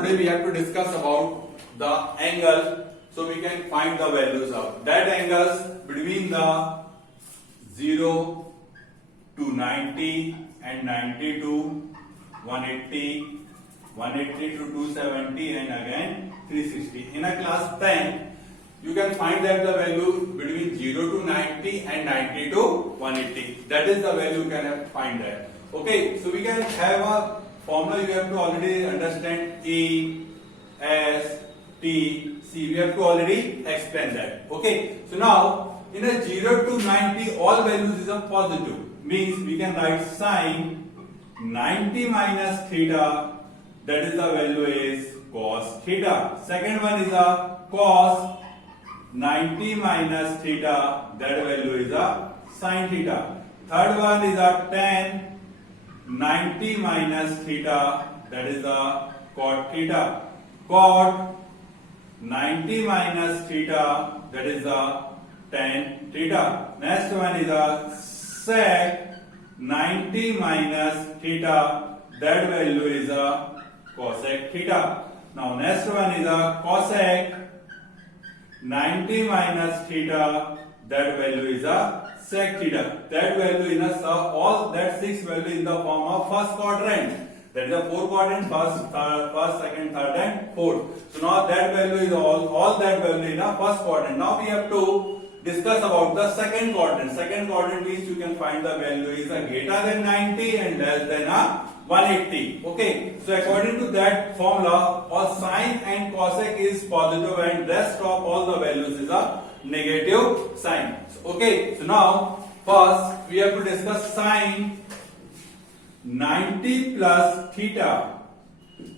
today we have to discuss about the angle, so we can find the values of that angles between the 0 to 90 and 90 to 180, 180 to 270 and again 360. In a class 10, you can find that the value between 0 to 90 and 90 to 180. That is the value you can find there. Okay, so we can have a formula. You have to already understand E, S, T, C. We have to already explain that. Okay, so now in a 0 to 90, all values is a positive. Means we can write sine 90 minus theta. That is the value is cos theta. Second one is a cos 90 minus theta. That value is a sin theta. Third one is a tan 90 minus theta, that is the cot theta. Cot 90 minus theta, that is the tan theta. Next one is a sec 90 minus theta, that value is a cosec theta. Now next one is a cosec 90 minus theta, that value is a sec theta. That value in a all that six value in the form of first quadrant. That is the four quadrant: first, second, third, and fourth. So now that value is all that value in a first quadrant. Now we have to discuss about the second quadrant. Second quadrant means you can find the value is a greater than 90 and less than a 180. Okay, so according to that formula, all sine and cosec is positive and rest of all the values is a negative sign. Okay, so now first we have to discuss sine 90 plus theta.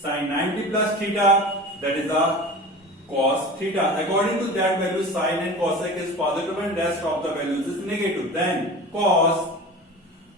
Sine 90 plus theta, that is a cos theta. According to that value, sine and cosec is positive and rest of the values is negative. Then cos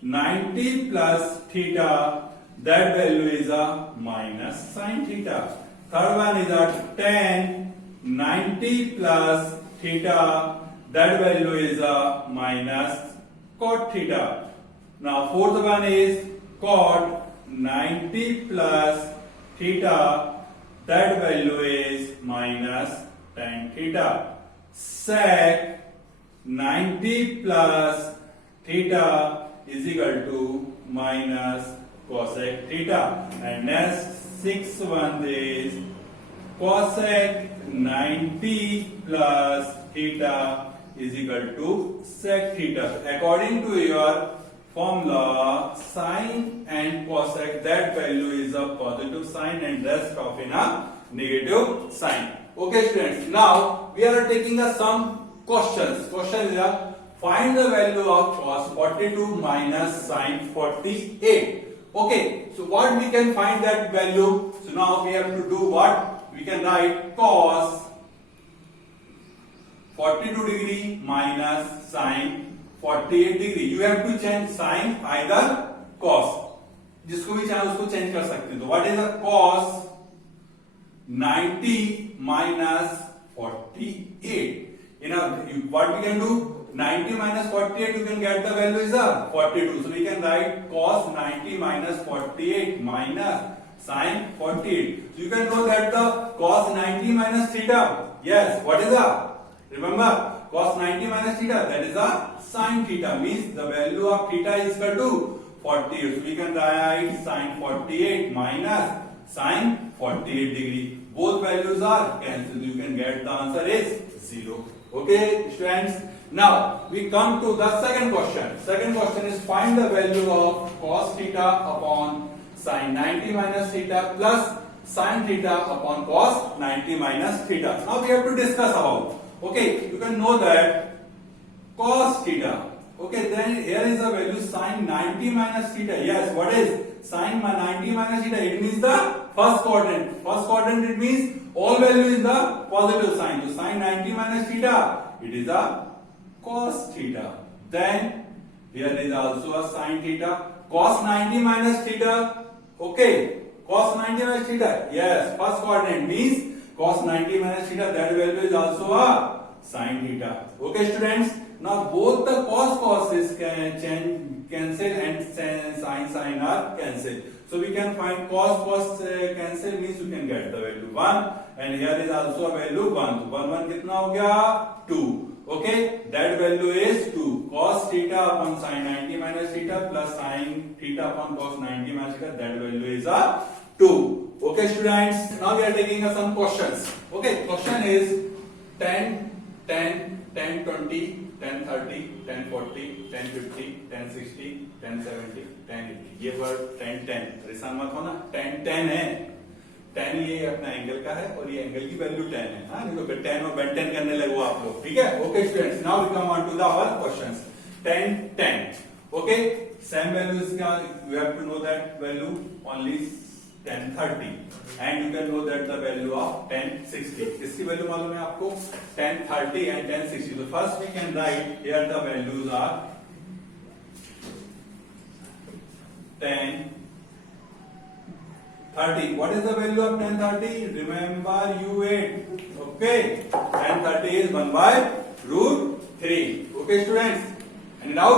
90 plus theta, that value is a minus sine theta. Third one is a tan 90 plus theta, that value is a minus cot theta. Now fourth one is cot 90 plus theta, that value is minus tan theta. Sec 90 plus theta is equal to minus cosec theta. And next sixth one is cosec 90 plus theta is equal to sec theta. According to your formula, sine and cosec, that value is a positive sign and rest of in a negative sign. Okay students, now we are taking some questions. Question is find the value of cos 42 minus sine 48. Okay, so what we can find that value? So now we have to do what? We can write cos 42 degree minus sine 48 degree. You have to change sine either cos. जिसको भी चाहे उसको change कर सकते हैं. तो what is a cos 90 minus 48? What we can do? 90 minus 48, you can get the value is a 42. So we can write cos 90 minus 48 minus sine 48. So you can know that the cos 90 minus theta. Yes, what is that? Remember, cos 90 minus theta, that is a sin theta, means the value of theta is equal to 48. So we can write sin 48 minus sin 48 degree. Both values are cancelled. You can get the answer is 0. Okay, students. Now we come to the second question. Second question is find the value of cos theta upon sin 90 minus theta plus sin theta upon cos 90 minus theta. Now we have to discuss about. Okay, you can know that cos theta. Okay, then here is the value sin 90 minus theta. Yes, what is sin 90 minus theta? It means the first quadrant. First quadrant, it means all value is the positive sign. So sin 90 minus theta, it is a cos theta. Then here is also a sin theta. Cos 90 minus theta. Okay, cos 90 minus theta. Yes, first quadrant means cos 90 minus theta, that value is also a sin theta. Okay students, Now both the cos is cancel and sin are cancel. So we can find cos cancel means you can get the value 1, and here is also a value 1. 1 कितना हो गया 2. Okay, that value is 2. Cos theta upon sin 90 minus theta plus sin theta upon cos 90 minus theta. That value is a 2. Okay, students. Now we are taking some questions. Okay, question is 10, 10, 10, 20, 10, 30, 10, 40, 10, 50, 10, 60, 10, 70, 10, 80. ये word 10, 10 परेशान मत होना. 10, 10 है. 10 ये अपना angle का है और ये एंगल की वैल्यू 10 है. हाँ, देखो फिर 10 और 10 करने लगो आप लोग. ठीक है. Okay students, now we come on to the our questions. 10, 10. Okay, same values का you have to know that value only 10, 30 and you can know that the value of 10, 60. इसकी वैल्यू मालूम है आपको 10, 30 and 10, 60. So first we can write here the values are 10, 30. What is the value of 10, 30? Remember U8. Okay. 10, 30 is 1 by root 3. Okay students? And now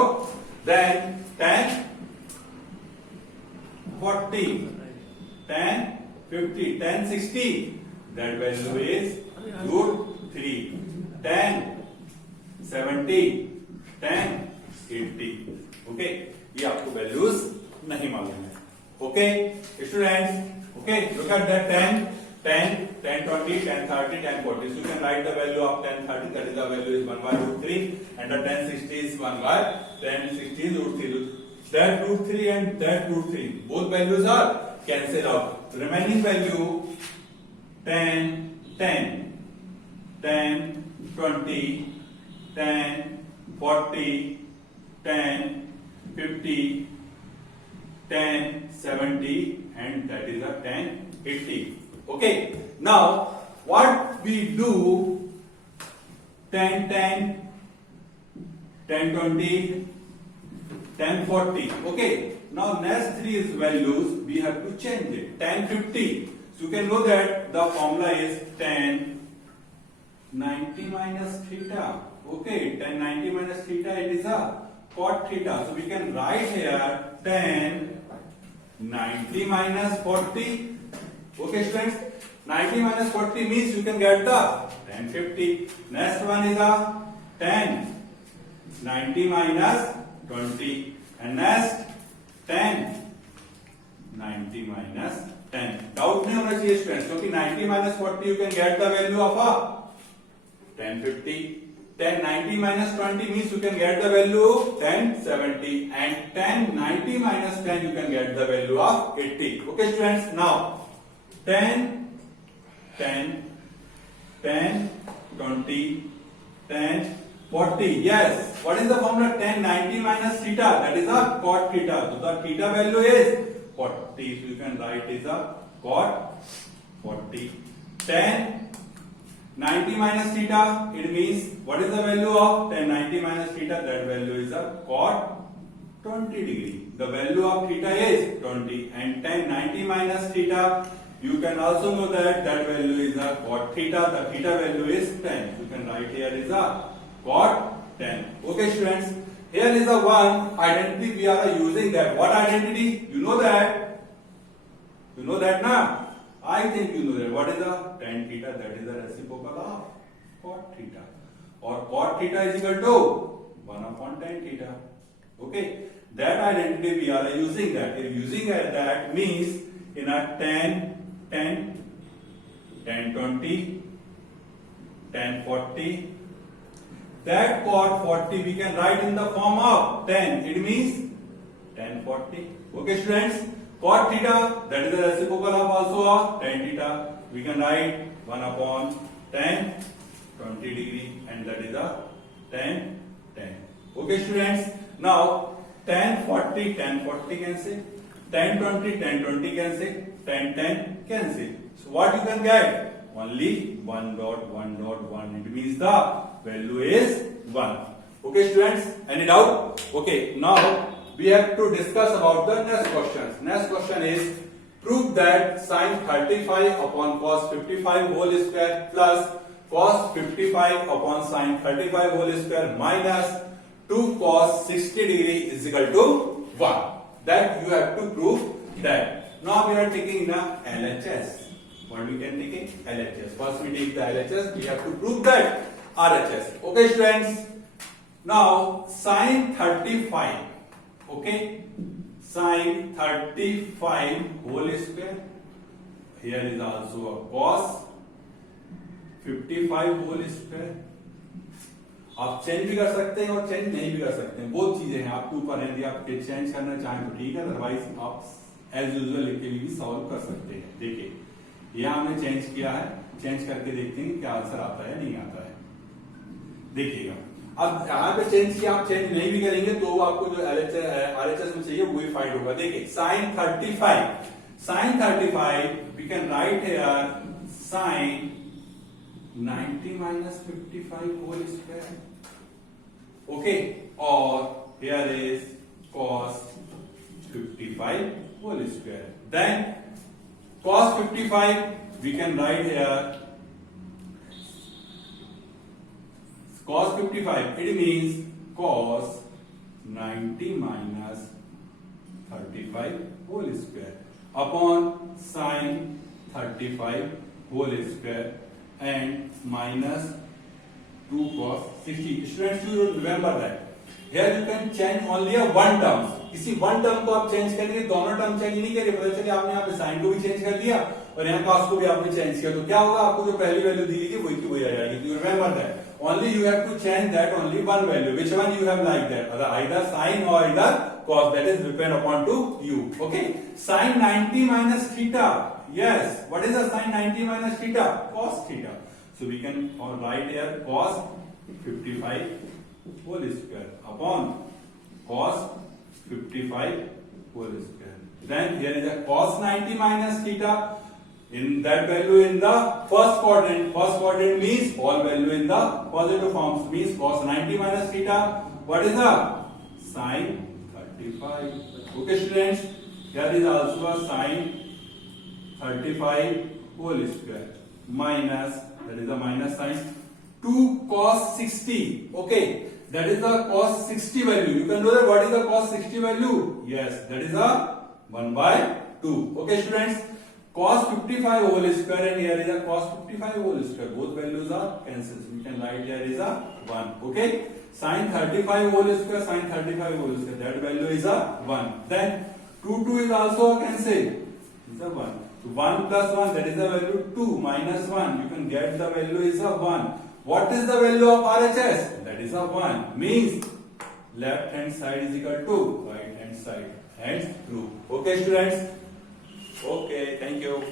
then 10, 40. 10, 50, 10, 60. That value is root 3. 10, 70, 10, 80. Okay. ये आपको values नहीं मालूम है. Okay, students. Okay, look at that 10, 10, 10, 20, 10, 30, 10, 40. So you can write the value of 10, 30. That is the value is 1 by root 3, and the 10, 60 is 1 by 10, 60 is root 3. That root 3 and that root 3, both values are cancel out. Remaining value 10, 10, 10, 20, 10, 40, 10, 50, 10, 70, and that is a 10, 80. Okay. Now what we do 10, 10, 10, 20, 10, 40. Okay. Now next three is values, we have to change it. 10, 50. So you can know that the formula is 10, 90 minus theta. Okay, 10, 90 minus theta, it is a cot theta. So we can write here 10, 90 minus 40. Okay students, 90 minus 40 means you can get the 10, 50. Next one is a 10, 90 minus 20. And next 10, 90 minus 10. Doubt नहीं होना चाहिए students, क्योंकि 90 minus 40 you can get the value of a 10, 50. 10, 90 minus 20 means you can get the value 10, 70. And 10, 90 minus 10 you can get the value of 80. Okay students, now 10, 10, 10, 20, 10, 40. Yes. What is the formula? 10, 90 minus theta. That is a cot theta. So the theta value is 40. So you can write is a cot 40. 10, 90 minus theta. It means what is the value of 10, 90 minus theta? That value is a cot 20 degree. The value of theta is 20. And 10, 90 minus theta. You can also know that that value is a cot theta. The theta value is 10. You can write here is a cot 10. Okay students, here is the one identity we are using. That what identity? You know that? You know that now? I think you know that. What is the tan theta? That is the reciprocal of cot theta. Or cot theta is equal to 1 upon tan theta. Okay, that identity we are using that. If using that means in a 10, 10, 10, 20, 10, 40. That cot 40 we can write in the form of 10. It means 10, 40. Okay students, cot theta, that is the reciprocal of also of tan theta. We can write 1 upon 10, 20 degree, and that is a 10, 10. Okay students, now 10, 40, 10, 40 cancel. 10, 20, 10, 20 cancel. 10, 10 cancel. So what you can get? Only 1 dot 1 dot 1. It means the value is 1. Okay students, any doubt? Okay, now we have to discuss about the next questions. Next question is, prove that sin 35 upon cos 55 whole square plus cos 55 upon sin 35 whole square minus 2 cos 60 degree is equal to 1. That you have to prove that. Now we are taking the LHS. What we can take? LHS. First we take the LHS. We have to prove that RHS. Okay, students. Now sin 35. Okay. Sin 35 whole square. Here is also a cos 55 whole square. आप change भी कर सकते हैं और change नहीं भी कर सकते हैं, बहुत चीजें हैं आपके ऊपर है। यदि आप चेंज करना चाहें तो ठीक है, अदरवाइज आप एज यूजुअल लिख के भी सॉल्व कर सकते हैं। देखिए यहां हमने चेंज किया है, चेंज करके देखते हैं क्या आंसर आता है नहीं आता है। देखिएगा अब यहाँ पे चेंज किया, आप चेंज नहीं भी करेंगे तो आपको जो RHS में चाहिए वही फाइंड होगा। देखिए sin 35 we can write here sin 90 minus 55 whole square. Okay, or here is cos 55 whole square. Then cos 55 we can write here cos 55, it means cos 90 minus 35 whole square upon sin 35 whole square and minus 2 cos 60. Students, you remember that. Here you can change only a one term. किसी one term को आप change करेंगे, दोनों term change नहीं करिए। पता चले आपने यहाँ पे साइन को भी चेंज कर दिया और यहाँ cos को भी आपने चेंज किया, तो क्या होगा? आपको जो पहली वैल्यू दी गई वही की वही आ जाएगी। You remember that. Only you have to change that only one value. Which one you have like that? Either sin or either cos. That is depend upon to you. Okay. Sin 90 minus theta. Yes. What is the sin 90 minus theta? Cos theta. So we can write here cos 55 whole square upon cos 55 whole square. Then here is a cos 90 minus theta. In that value in the first quadrant. First quadrant means all value in the positive forms, means cos 90 minus theta. What is the sin 35? Okay, students. Here is also a sin 35 whole square minus, that is a minus sign, 2 cos 60. Okay, that is the cos 60 value. You can know that what is the cos 60 value? Yes, that is a 1 by 2. Okay, students. Cos 55 whole square and here is a cos 55 whole square. Both values are cancelled. We can write here is a 1. Okay. Sin 35 whole square, sin 35 whole square. That value is a 1. Then 2 is also a cancel. Is a 1. So 1 plus 1, that is the value 2 minus 1. You can get the value is a 1. What is the value of RHS? That is a 1. Means left hand side is equal to right hand side. Hence true. Okay, students. Okay, thank you.